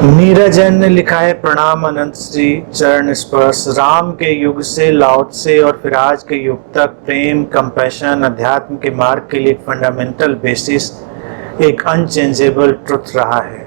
नीरज जैन ने लिखा है, प्रणाम अनंत श्री चरण स्पर्श। राम के युग से लाओ त्से और फिर आज के युग तक प्रेम, कंपैशन अध्यात्म के मार्ग के लिए फंडामेंटल बेसिस, एक अनचेंजेबल ट्रुथ रहा है।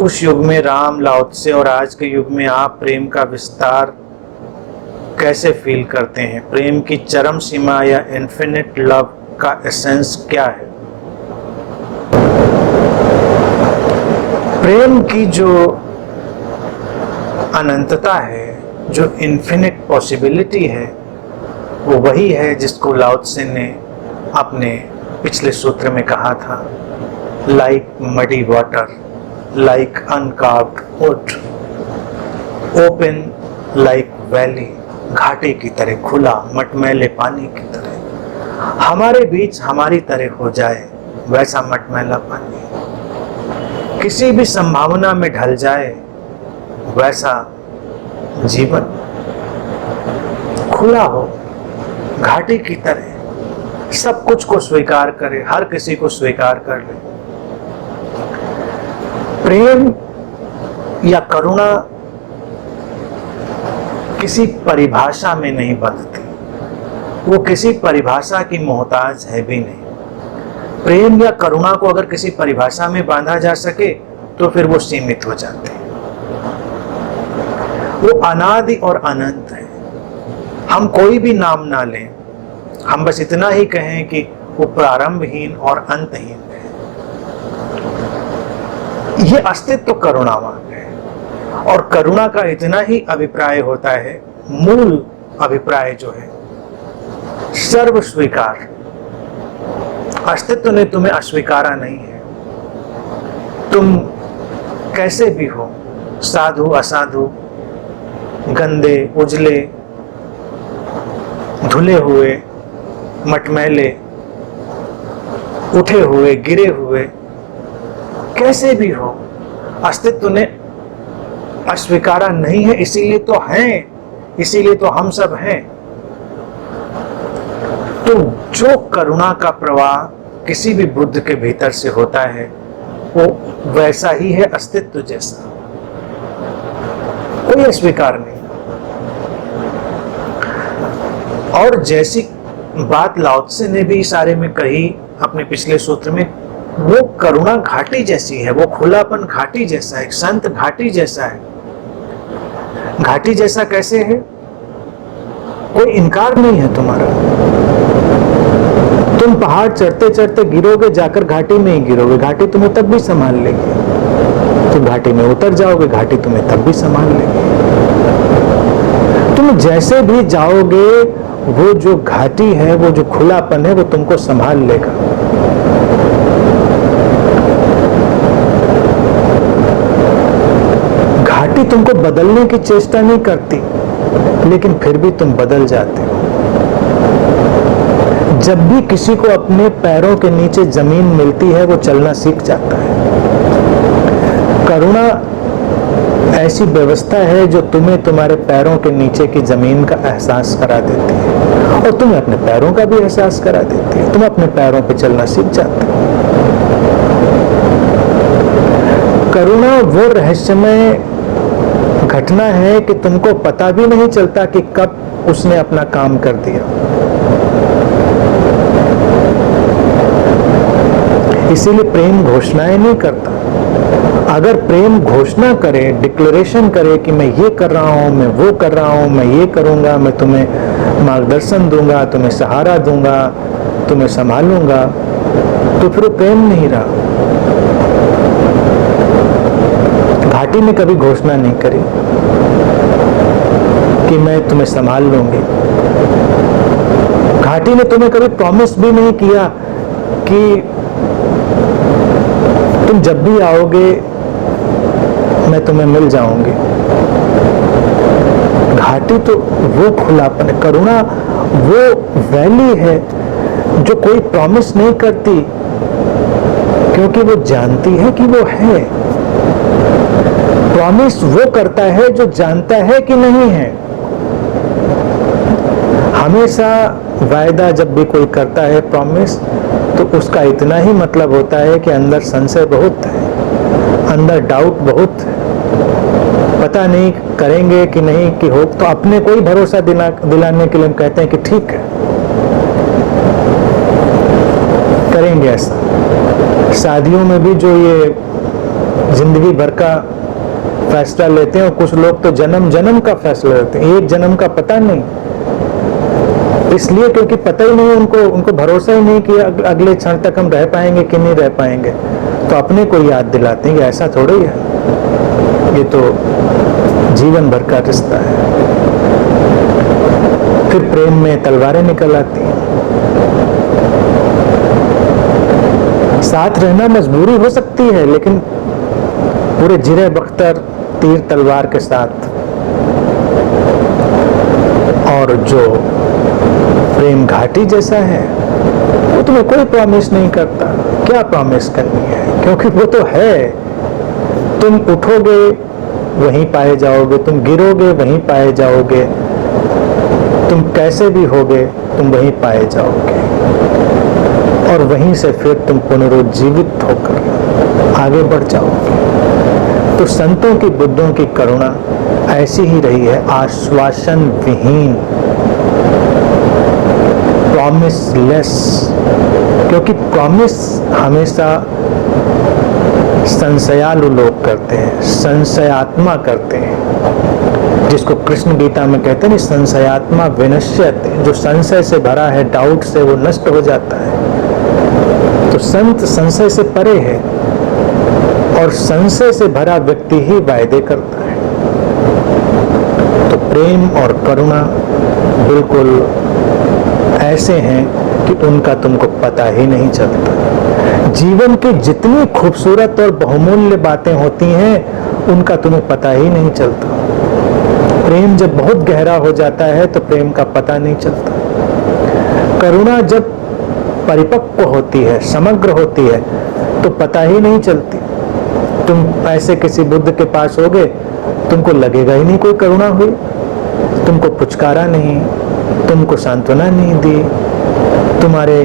उस युग में राम, लाओ त्से और आज के युग में आप प्रेम का विस्तार कैसे फील करते हैं? प्रेम की चरम सीमा या इन्फिनिट लव का एसेंस क्या है? प्रेम की जो अनंतता है, जो इन्फिनिट पॉसिबिलिटी है, वो वही है जिसको लाओ त्से ने अपने पिछले सूत्र में कहा था, like muddy water, like uncarved wood, open like valley, घाटे की तरह खुला, मटमैले पानी की तरह। हमारे बीच हमारी तरह हो जाए वैसा मटमैला पानी, किसी भी संभावना में ढल जाए वैसा जीवन, खुला हो घाटी की तरह, सब कुछ को स्वीकार करे, हर किसी को स्वीकार कर ले। प्रेम या करुणा किसी परिभाषा में नहीं बंधती, वो किसी परिभाषा की मोहताज है भी नहीं। प्रेम या करुणा को अगर किसी परिभाषा में बांधा जा सके तो फिर वो सीमित हो जाते हैं। वो अनादि और अनंत है। हम कोई भी नाम ना लें, हम बस इतना ही कहें कि वो प्रारंभहीन और अंतहीन है। ये अस्तित्व करुणावान है। और करुणा का इतना ही अभिप्राय होता है, मूल अभिप्राय जो है, सर्व स्वीकार। अस्तित्व ने तुम्हें अस्वीकारा नहीं है। तुम कैसे भी हो, साधु असाधु, गंदे उजले, धुले हुए, मटमैले, उठे हुए, गिरे हुए, कैसे भी हो, अस्तित्व ने अस्वीकारा नहीं है। इसीलिए तो हैं, इसीलिए तो हम सब हैं। तो जो करुणा का प्रवाह किसी भी बुद्ध के भीतर से होता है, वो वैसा ही है, अस्तित्व जैसा, कोई अस्वीकार नहीं। और जैसी बात लाओ त्से ने भी इशारे में कही अपने पिछले सूत्र में, वो करुणा घाटी जैसी है, वो खुलापन घाटी जैसा है, संत घाटी जैसा है। घाटी जैसा कैसे है? कोई इनकार नहीं है तुम्हारा। तुम पहाड़ चढ़ते चढ़ते गिरोगे, जाकर घाटी में ही गिरोगे, घाटी तुम्हें तब भी संभाल लेगी। तुम घाटी में उतर जाओगे, घाटी तुम्हें तब भी संभाल लेगी। तुम जैसे भी जाओगे, वो जो घाटी है, वो जो खुलापन है, वो तुमको संभाल लेगा। घाटी तुमको बदलने की चेष्टा नहीं करती, लेकिन फिर भी तुम बदल जाते हो। जब भी किसी को अपने पैरों के नीचे जमीन मिलती है, वो चलना सीख जाता है। करुणा ऐसी व्यवस्था है जो तुम्हें तुम्हारे पैरों के नीचे की जमीन का एहसास करा देती है, और तुम्हें अपने पैरों का भी एहसास करा देती है। तुम अपने पैरों पे चलना सीख जाते हो। करुणा वो रहस्यमय घटना है कि तुमको पता भी नहीं चलता कि कब उसने अपना काम कर दिया। इसीलिए प्रेम घोषणाएं नहीं करता। अगर प्रेम घोषणा करे, डिक्लेरेशन करे कि मैं ये कर रहा हूं, मैं वो कर रहा हूं, मैं ये करूंगा, मैं तुम्हें मार्गदर्शन दूंगा, तुम्हें सहारा दूंगा, तुम्हें संभालूंगा, तो फिर प्रेम नहीं रहा। घाटी ने कभी घोषणा नहीं करी कि मैं तुम्हें संभाल लूंगी। घाटी ने तुम्हें कभी प्रॉमिस भी नहीं किया कि तुम जब भी आओगे मैं तुम्हें मिल जाऊंगी। घाटी तो वो खुलापन है। करुणा वो वैली है जो कोई प्रॉमिस नहीं करती, क्योंकि वो जानती है कि वो है। प्रॉमिस वो करता है जो जानता है कि नहीं है। हमेशा वायदा जब भी कोई करता है, प्रॉमिस, तो उसका इतना ही मतलब होता है कि अंदर संशय बहुत है, अंदर डाउट बहुत है। पता नहीं करेंगे कि नहीं कि हो, तो अपने को ही भरोसा दिलाने के लिए हम कहते हैं कि ठीक है करेंगे ऐसा। शादियों में भी जो ये जिंदगी भर का फैसला लेते हैं, और कुछ लोग तो जन्म जन्म का फैसला लेते हैं, एक जन्म का पता नहीं, इसलिए क्योंकि पता ही नहीं उनको भरोसा ही नहीं कि अगले क्षण तक हम रह पाएंगे कि नहीं रह पाएंगे, तो अपने को याद दिलाते हैं कि ऐसा थोड़ी है, ये तो जीवन भर का रिश्ता है। फिर प्रेम में तलवारें निकल आती हैं। साथ रहना मजबूरी हो सकती है, लेकिन पूरे जिरे बख्तर तीर तलवार के साथ, और जो प्रेम घाटी जैसा है वो तुम्हें कोई प्रॉमिस नहीं करता। क्या प्रॉमिस करनी है, क्योंकि वो तो है, तुम उठोगे वहीं पाए जाओगे, तुम गिरोगे वहीं पाए जाओगे, तुम कैसे भी होगे तुम वहीं पाए जाओगे, और वहीं से फिर तुम पुनरुज्जीवित होकर आगे बढ़ जाओगे। तो संतों की बुद्धों की करुणा ऐसी ही रही है, आश्वासन विहीन, प्रॉमिसलेस, क्योंकि प्रॉमिस हमेशा संशयालु लोग करते हैं, संशयात्मा करते हैं, जिसको कृष्ण गीता में कहते हैं संशयात्मा विनश्यते, जो संशय से भरा है, डाउट से, वो नष्ट हो जाता है। तो संत संशय से परे है, और संशय से भरा व्यक्ति ही वायदे करता है। तो प्रेम और करुणा बिल्कुल ऐसे हैं कि उनका तुमको पता ही नहीं चलता। जीवन की जितनी खूबसूरत और बहुमूल्य बातें होती हैं उनका तुम्हें पता ही नहीं चलता। प्रेम जब बहुत गहरा हो जाता है तो प्रेम का पता नहीं चलता। करुणा जब परिपक्व होती है, समग्र होती है, तो पता ही नहीं चलती। तुम ऐसे किसी बुद्ध के पास होगे, तुमको लगेगा ही नहीं कोई करुणा हुई, तुमको पुचकारा नहीं, तुमको सांत्वना नहीं दी, तुम्हारे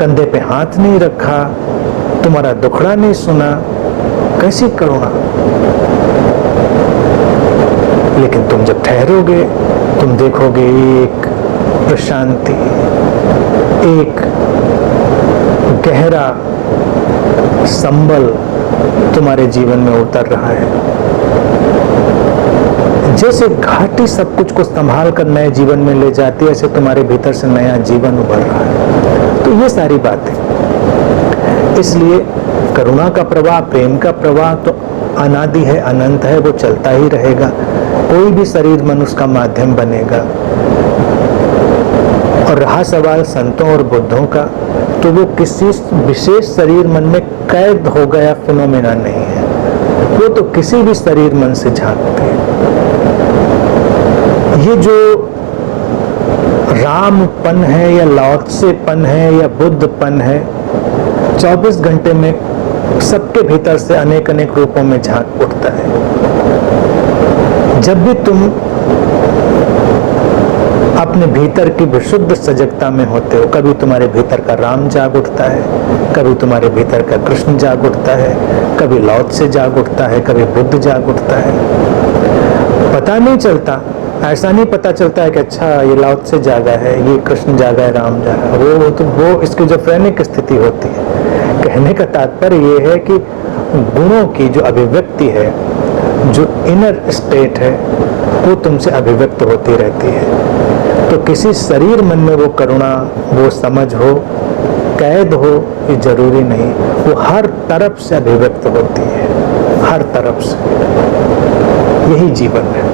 कंधे पे हाथ नहीं रखा, तुम्हारा दुखड़ा नहीं सुना, कैसी करुणा। लेकिन तुम जब ठहरोगे तुम देखोगे एक प्रशांति, एक गहरा संबल तुम्हारे जीवन में उतर रहा है। जैसे घाटी सब कुछ को संभाल कर नए जीवन में ले जाती है, ऐसे तुम्हारे भीतर से नया जीवन उभर रहा है। तो ये सारी बातें, इसलिए करुणा का प्रवाह, प्रेम का प्रवाह तो अनादि है, अनंत है, वो चलता ही रहेगा। कोई भी शरीर मनुष्य का माध्यम बनेगा। और रहा सवाल संतों और बुद्धों का, तो वो किसी विशेष शरीर मन में कैद हो गया फिनोमेना नहीं है, वो तो किसी भी शरीर मन से झांकते हैं। ये जो रामपन है या लाओत्सेपन है या बुद्धपन है, 24 घंटे में सबके भीतर से अनेक अनेक रूपों में झांक उठता है। जब भी तुम अपने भीतर की विशुद्ध सजगता में होते हो, कभी तुम्हारे भीतर का राम जाग उठता है, कभी तुम्हारे भीतर का कृष्ण जाग उठता है, कभी लाओत्से जाग उठता है, कभी बुद्ध जाग उठता है। पता नहीं चलता, ऐसा नहीं पता चलता है कि अच्छा ये लाओत्से जागा है, ये कृष्ण जागा है, राम जागा है, वो इसकी जो फ्रेनिक स्थिति होती है। कहने का तात्पर्य ये है कि गुणों की जो अभिव्यक्ति है, जो इनर स्टेट है, वो तुमसे अभिव्यक्त होती रहती है। तो किसी शरीर मन में वो करुणा, वो समझ हो, कैद हो, ये जरूरी नहीं, वो हर तरफ से अभिव्यक्त होती है, हर तरफ से। यही जीवन है।